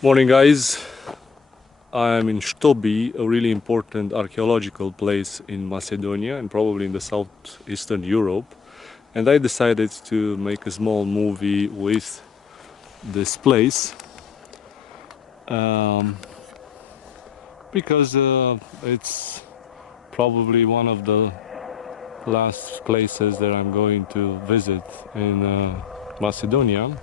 Morning, guys. I'm in Stobi, a really important archaeological place in Macedonia and probably in the southeastern Europe. And I decided to make a small movie with this place um, because it's probably one of the last places that I'm going to visit in Macedonia.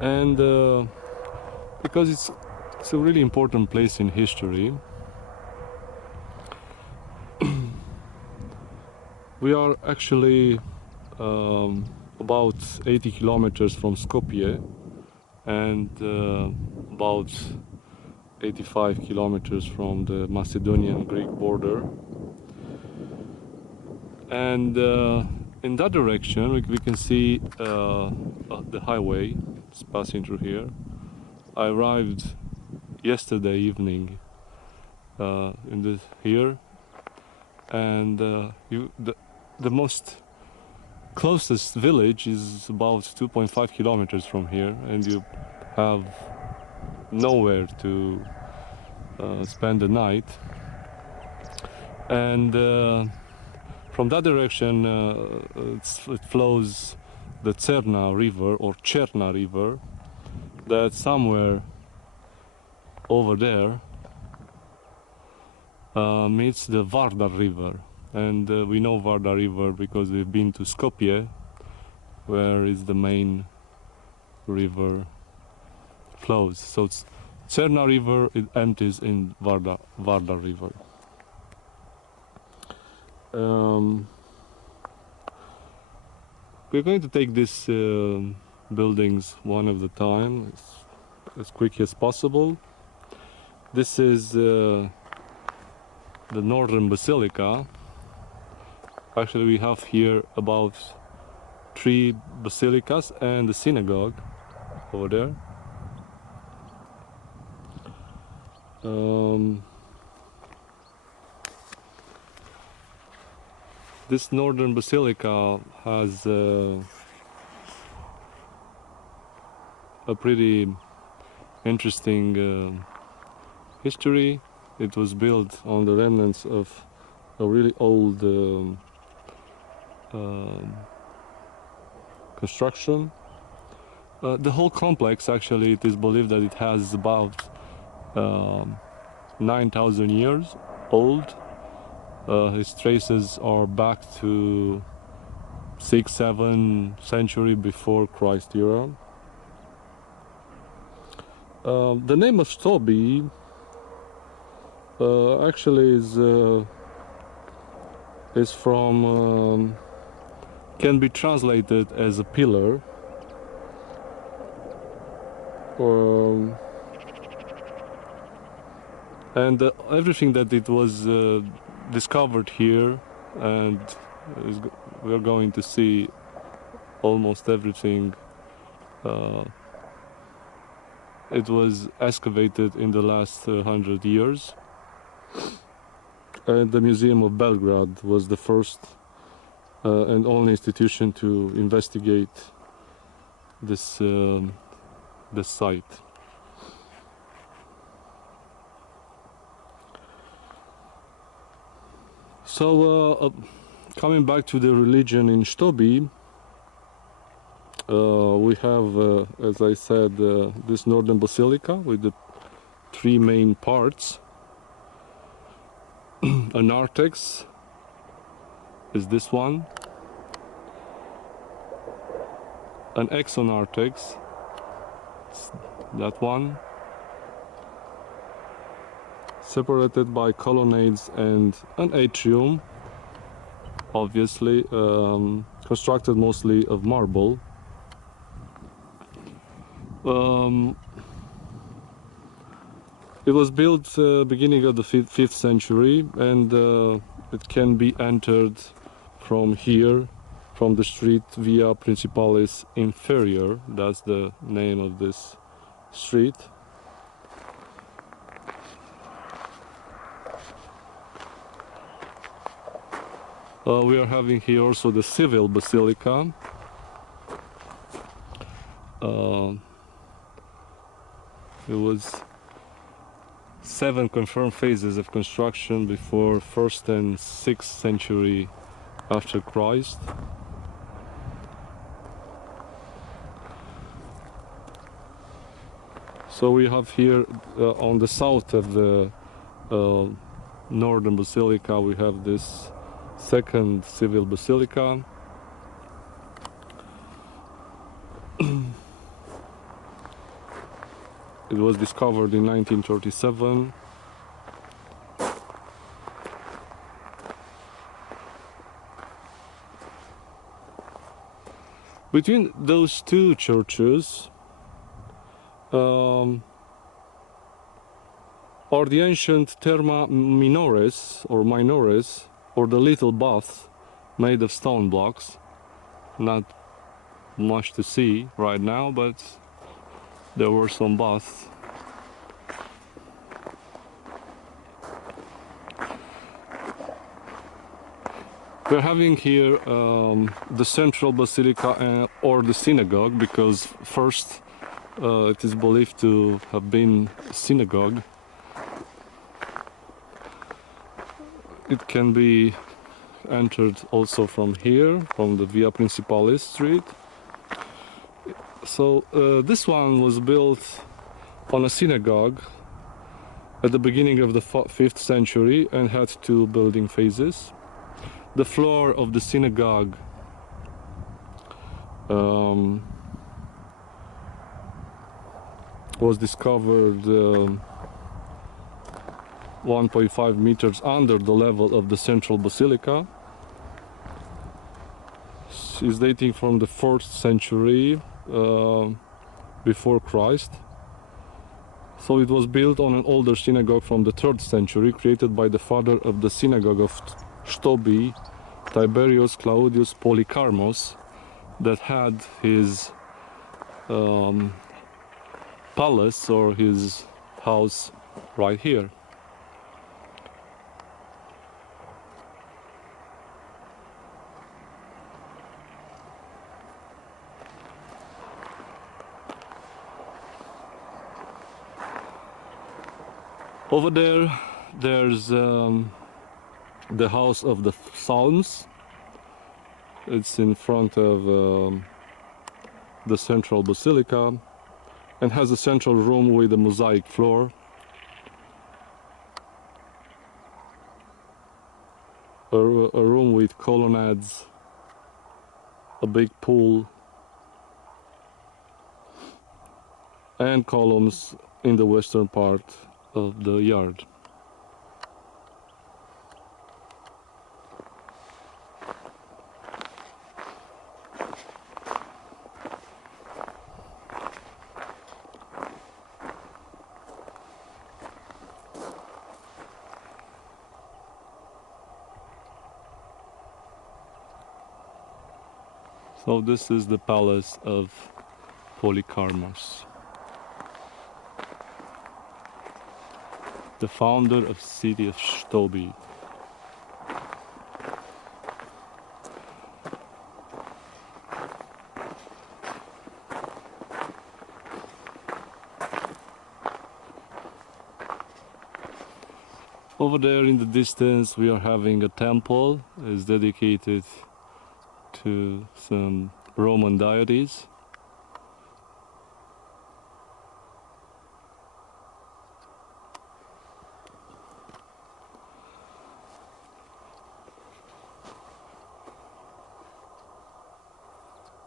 And because it's a really important place in history. We are actually about 80 kilometers from Skopje and about 85 kilometers from the Macedonian-Greek border. And in that direction we can see the highway. It's passing through here. I arrived yesterday evening here, and the most closest village is about 2.5 kilometers from here, and you have nowhere to spend the night. And from that direction it flows the Cerna River or Cherna River, that's somewhere over there meets the Vardar River. And we know Vardar River because we've been to Skopje, where is the main river flows. So it's Cerna River, it empties in Vardar River. We're going to take these buildings one at a time, as quick as possible. This is the Northern Basilica. Actually, we have here about 3 basilicas and the synagogue over there. This Northern Basilica has a pretty interesting history. It was built on the remnants of a really old construction. The whole complex, actually, it is believed that it has about 9,000 years old. Its traces are back to 6th-7th century before Christ era. The name of Stobi actually is from can be translated as a pillar, and everything that it was discovered here, and we're going to see almost everything. It was excavated in the last 100 years. And the Museum of Belgrade was the first and only institution to investigate this site. So coming back to the religion in Stobi, we have, as I said, this Northern Basilica with the 3 main parts. A narthex is this one, an exonarthex, that one, separated by colonnades, and an atrium, obviously constructed mostly of marble. It was built beginning of the 5th century, and it can be entered from here, from the street Via Principalis Inferior. That's the name of this street. We are having here also the civil basilica. It was 7 confirmed phases of construction before 1st and 6th century after Christ. So we have here on the south of the northern basilica, we have this second civil basilica. It was discovered in 1937. Between those two churches are the ancient terma minores or the little baths made of stone blocks. Not much to see right now, but there were some baths. We're having here the central basilica or the synagogue, because first it is believed to have been a synagogue. It can be entered also from here, from the Via Principalis street. So this one was built on a synagogue at the beginning of the 5th century and had 2 building phases. The floor of the synagogue was discovered 1.5 meters under the level of the central basilica. It's dating from the 4th century before Christ. So it was built on an older synagogue from the 3rd century, created by the father of the synagogue of Stobi, Tiberius Claudius Polycarmos, that had his palace or his house right here. Over there, there's the House of the Psalms. It's in front of the central basilica and has a central room with a mosaic floor. A room with colonnades, a big pool, and columns in the western part of the yard. So this is the palace of Polycarmos, the founder of the city of Stobi. Over there in the distance we are having a temple. It's dedicated to some Roman deities.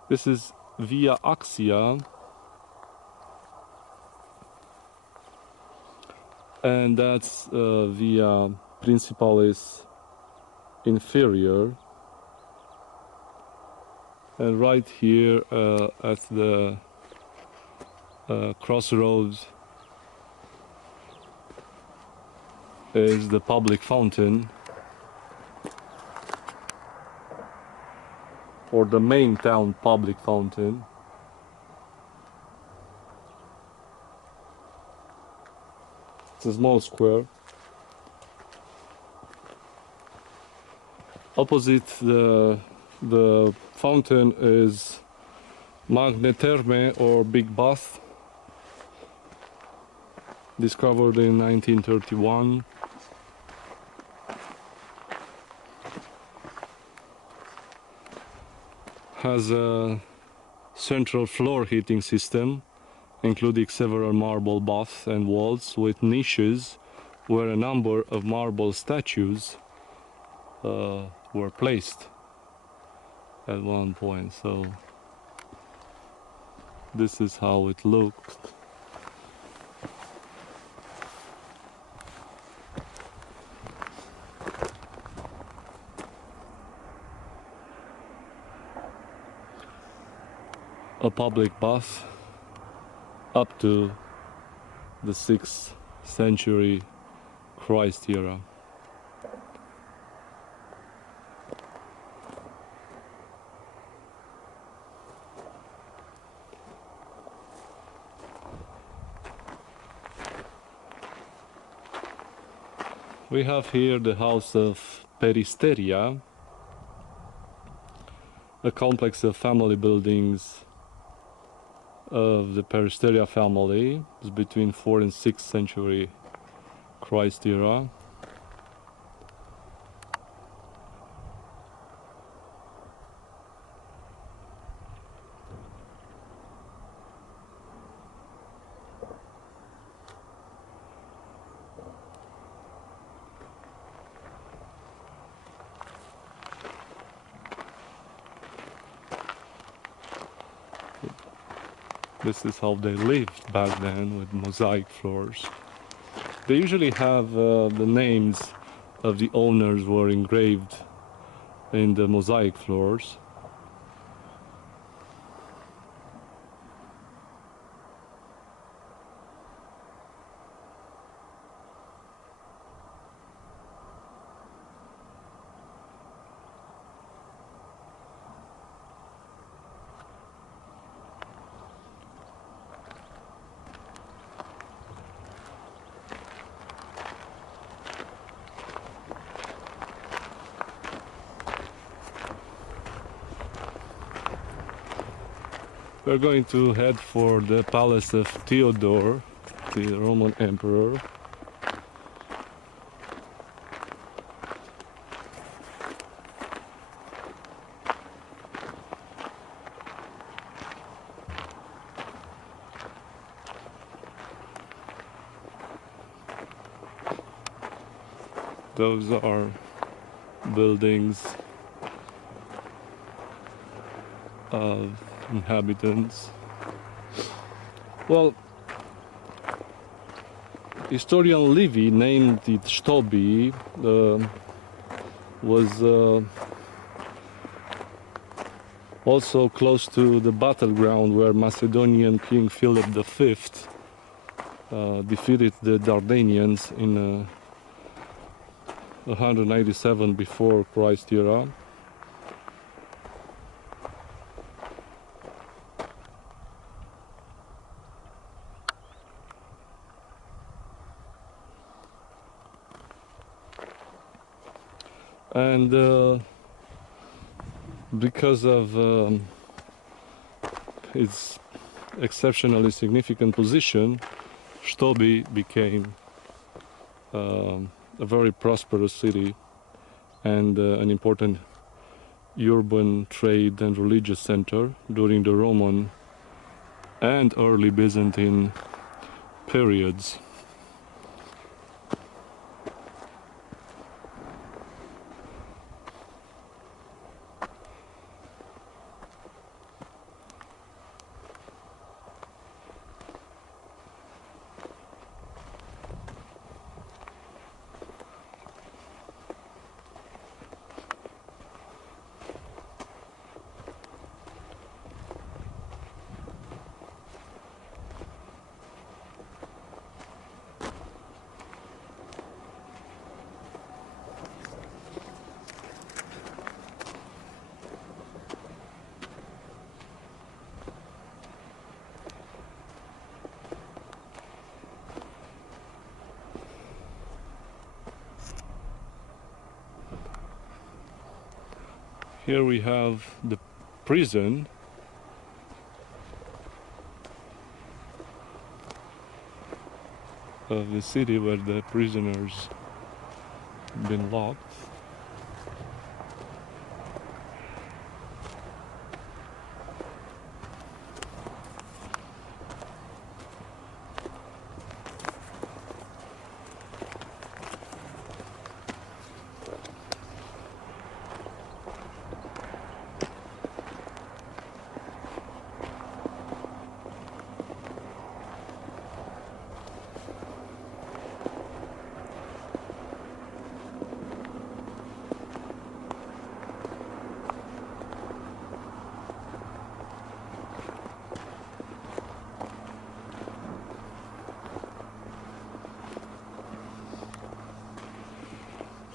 This is Via Axia, and that's Via Principalis Inferior. And right here at the crossroads is the public fountain, or the main town public fountain. It's a small square. Opposite the fountain is Magne Terme, or big bath. discovered in 1931. Has a central floor heating system, including several marble baths and walls with niches where a number of marble statues were placed at one point. So this is how it looked. A public bath up to the 6th century Christ era. We have here the house of Peristeria, a complex of family buildings of the Peristeria family. It's between 4th and 6th century Christ era. This is how they lived back then, with mosaic floors. They usually have the names of the owners were engraved in the mosaic floors. We're going to head for the palace of Theodore, the Roman emperor. Those are buildings of inhabitants. Well, historian Livy named it Stobi, was also close to the battleground where Macedonian King Philip V defeated the Dardanians in 197 before Christ era. And because of its exceptionally significant position, Stobi became a very prosperous city and an important urban trade and religious center during the Roman and early Byzantine periods. Here we have the prison. of the city where the prisoners been locked.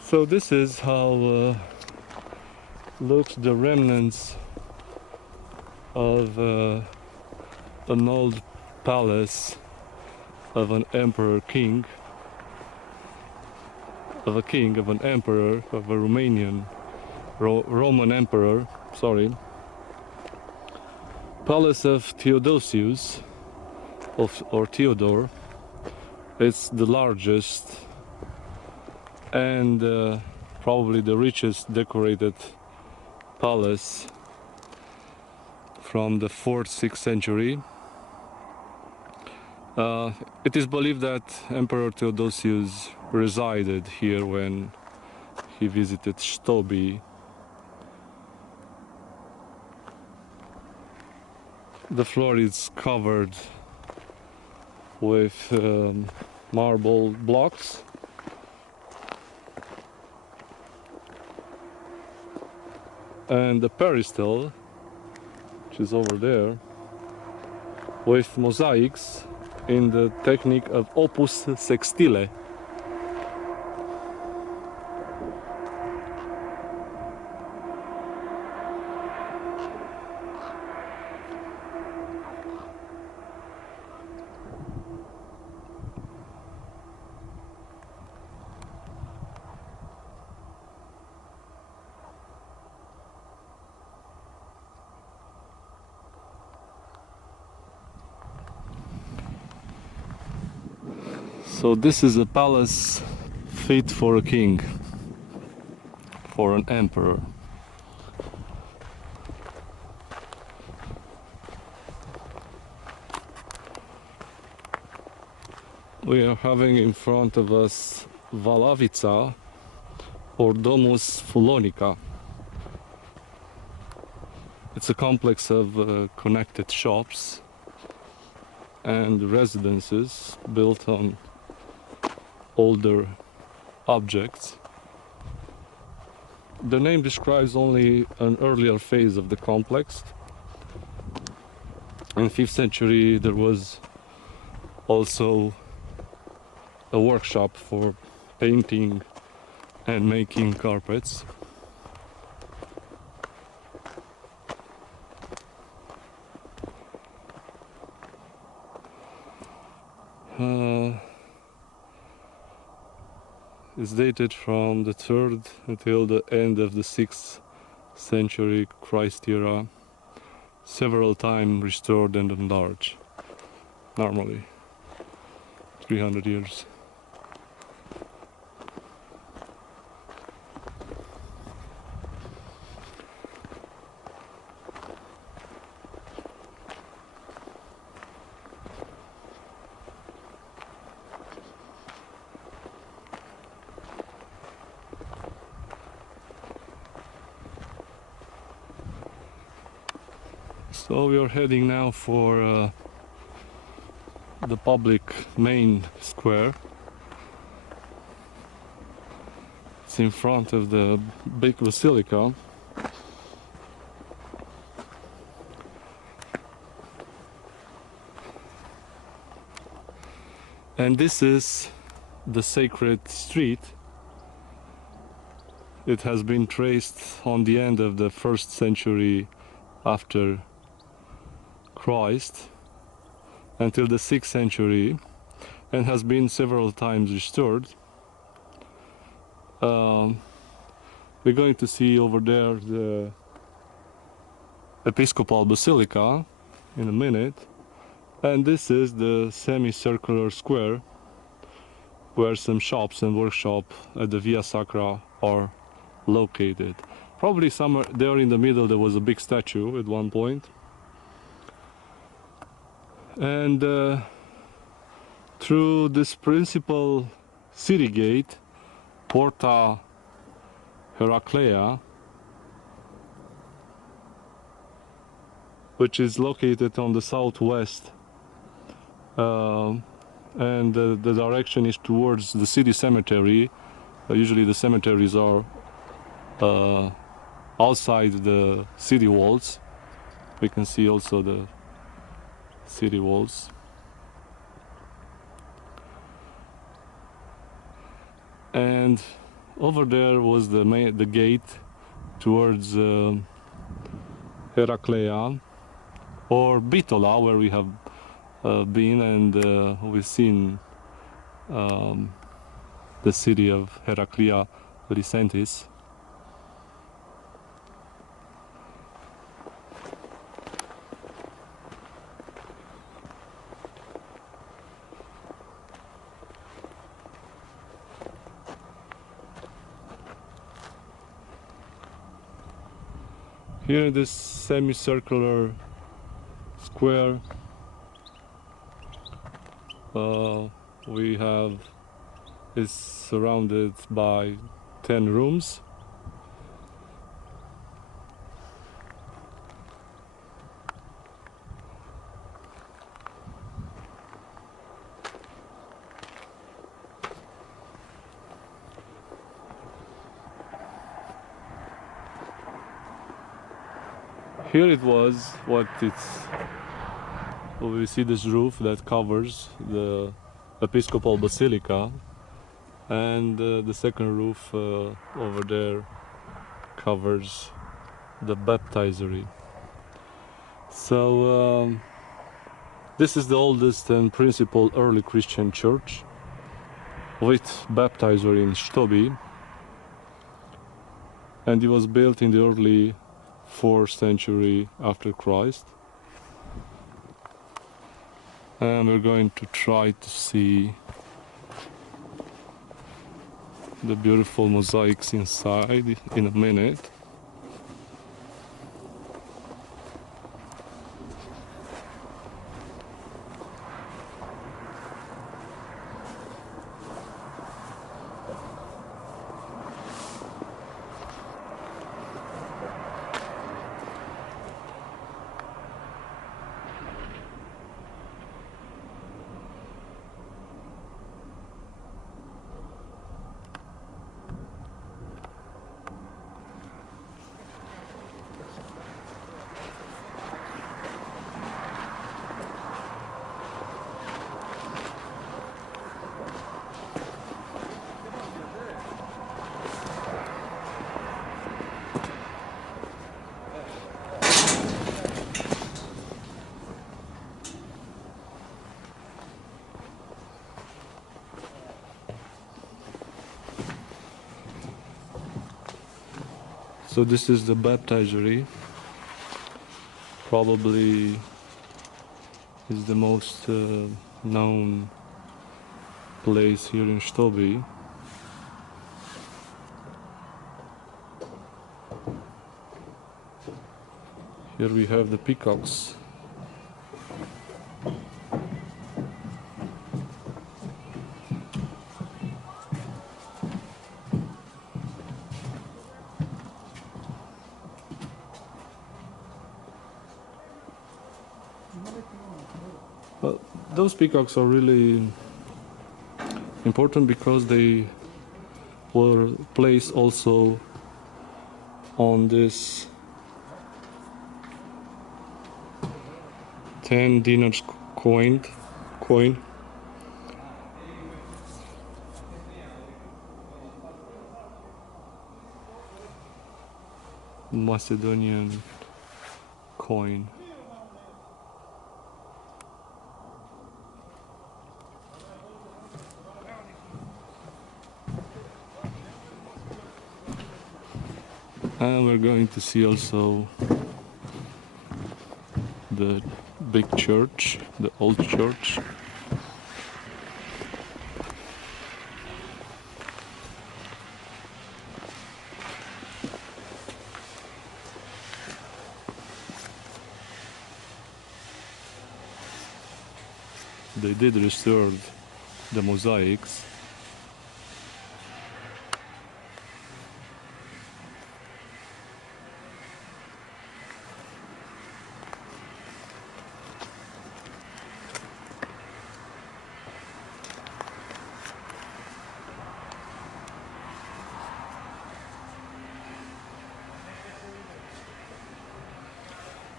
So this is how looks the remnants of an old palace of an emperor king, of an emperor, of a Romanian, Roman emperor, sorry. Palace of Theodosius, or Theodore. It's the largest and probably the richest decorated palace from the 4th, 6th century. It is believed that Emperor Theodosius resided here when he visited Stobi. The floor is covered with marble blocks. And the peristyle, which is over there, with mosaics in the technique of opus sextile. So this is a palace fit for a king, for an emperor. We are having in front of us Valavica, or Domus Fulonica. It's a complex of connected shops and residences built on older objects. The name describes only an earlier phase of the complex. In 5th century there was also a workshop for painting and making carpets. It's dated from the 3rd until the end of the 6th century Christ era, several times restored and enlarged, normally 300 years. So we are heading now for the public main square. It's in front of the big basilica. And this is the sacred street. It has been traced on the end of the 1st century after Christ until the 6th century, and has been several times restored. We're going to see over there the Episcopal Basilica in a minute, and this is the semicircular square where some shops and workshop at the Via Sacra are located. Probably somewhere there in the middle there was a big statue at one point. And through this principal city gate, Porta Heraclea, which is located on the southwest, and the direction is towards the city cemetery. Usually the cemeteries are outside the city walls. We can see also the city walls. And over there was the gate towards Heraclea, or Bitola, where we have been, and we've seen the city of Heraclea Lycentis. Here in this semicircular square we have is surrounded by 10 rooms. Here it was we see this roof that covers the Episcopal Basilica, and the second roof over there covers the baptistery. So this is the oldest and principal early Christian church with baptistery in Stobi, and it was built in the early 4th century after Christ. And we're going to try to see the beautiful mosaics inside in a minute. So this is the baptistery. Probably is the most known place here in Stobi. Here we have the peacocks. Well, those peacocks are really important because they were placed also on this 10 dinars coin. Macedonian coin. And we're going to see also the big church, the old church. they did restore the mosaics.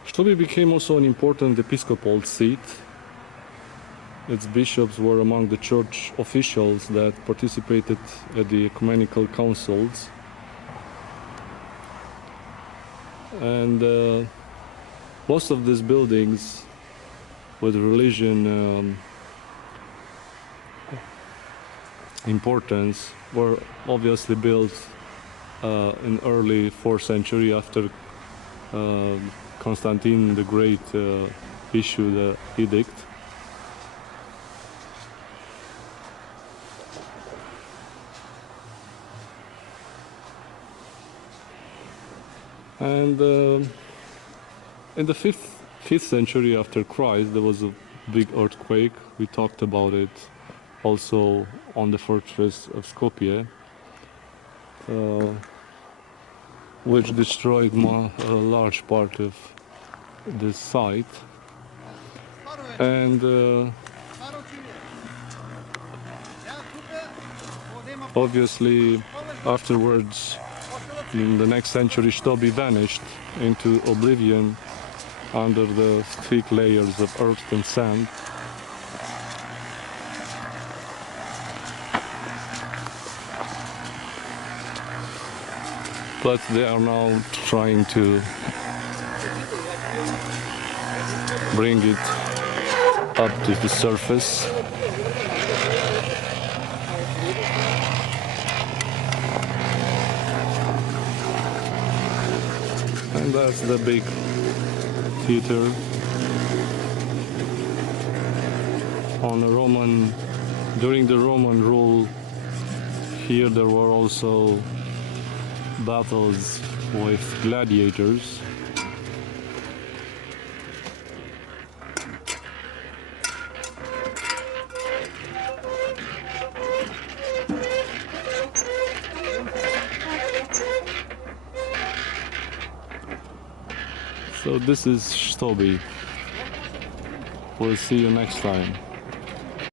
Stobi became also an important episcopal seat. Its bishops were among the church officials that participated at the ecumenical councils. And most of these buildings with religion importance were obviously built in early 4th century after Constantine the Great issued the edict. And in the 5th century after Christ, there was a big earthquake. We talked about it also on the fortress of Skopje, which destroyed a large part of this site. And obviously afterwards, in the next century, Stobi vanished into oblivion under the thick layers of earth and sand. But they are now trying to bring it up to the surface. And that's the big theater. During the Roman rule, here there were also battles with gladiators. So this is Stobi. We'll see you next time.